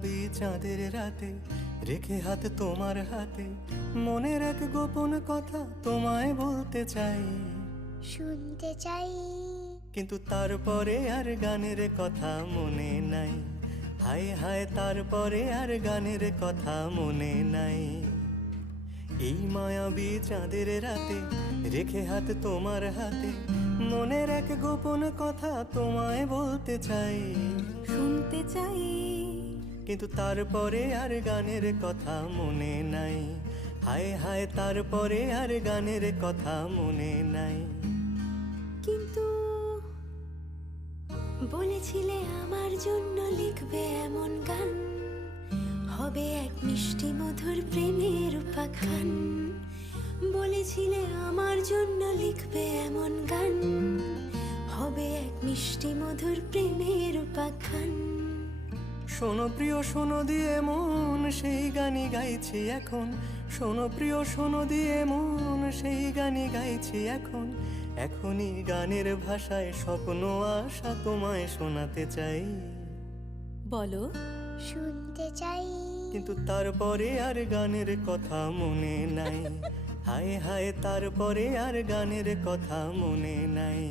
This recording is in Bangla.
মায়াবী চাঁদের রাতে রেখে হাত তোমার হাতে মনের এক গোপন কথা তোমায় বলতে চাই, শুনতে চাই। কিন্তু তারপরে আর গানের কথা মনে নাই। হায় হায় তারপরে আর গানের কথা মনে নাই। এই মায়াবী চাঁদের রাতে রেখে হাত তোমার হাতে মনের এক গোপন কথা তোমায় বলতে চাই, শুনতে চাই। কিন্তু তারপরে আর গানের কথা মনে নাই। হায় হায় তারপরে আর গানের কথা মনে নাই। কিন্তু বলেছিলে আমার জন্য লিখবে এমন গান, হবে এক মিষ্টি মধুর প্রেমের উপাখ্যান। বলেছিলে আমার জন্য লিখবে এমন গান, হবে এক মিষ্টি মধুর প্রেমের উপাখ্যান। শোনো প্রিয় শোনো দিয়ে মন সেই গানই গাইছি এখন। শোনো প্রিয় শোনো দিয়ে মন সেই গানই গাইছি এখন। এখনই গানের ভাষায় স্বপ্ন আশা তোমায় শোনাতে চাই, বলো। শুনতে চাই। কিন্তু তারপরে আর গানের কথা মনে নাই। হায় হায় তারপরে আর গানের কথা মনে নাই।